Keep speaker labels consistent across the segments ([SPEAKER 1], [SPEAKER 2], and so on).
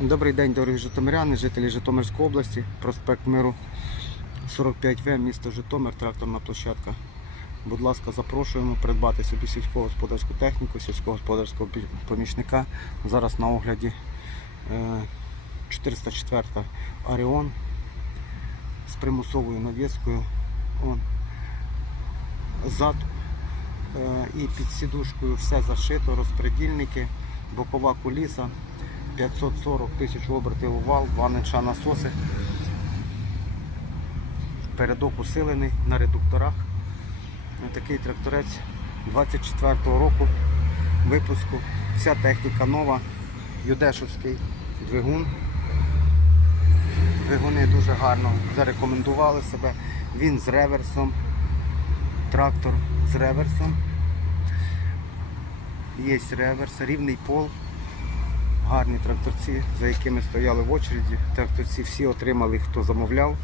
[SPEAKER 1] Добрий день, дорогі житомиряни, жителі Житомирської області, проспект Миру 45В, місто Житомир, тракторна площадка. Будь ласка, запрошуємо придбати собі сільськогосподарську техніку, сільськогосподарського помічника. Зараз на огляді е, 404 Аріон з примусовою навіскою. Он. Зад е, і під сідушкою все зашито, розпредільники, бокова куліса. 540 тисяч обертів вал, два неча насоси. Передок усилений на редукторах. Такий тракторець 24-го року випуску. Вся техніка нова, Юдешовський двигун. Двигуни дуже гарно зарекомендували себе. Він з реверсом. Трактор з реверсом. Є реверс, рівний пол гарні тракторці, за якими стояли в очереді. Тракторці всі отримали, хто замовляв.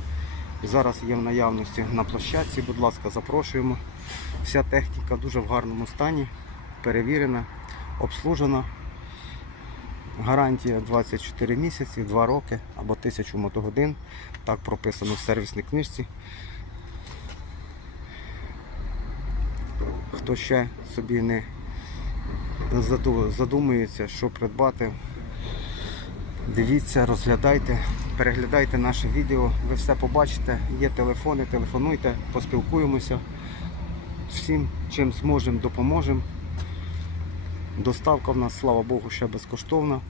[SPEAKER 1] Зараз є в наявності на площадці. Будь ласка, запрошуємо. Вся техніка дуже в гарному стані, перевірена, обслужена. Гарантія 24 місяці, 2 роки або 1000 мотогодин. Так прописано в сервісній книжці. Хто ще собі не задумується, що придбати, дивіться, розглядайте, переглядайте наше відео, ви все побачите, є телефони, телефонуйте, поспілкуємося. Всім, чим зможемо, допоможемо. Доставка в нас, слава Богу, ще безкоштовна.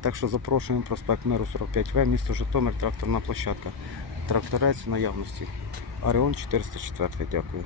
[SPEAKER 1] Так що запрошуємо проспект Миру 45В, місто Житомир, тракторна площадка. Тракторець в наявності. Аріон 404. Дякую.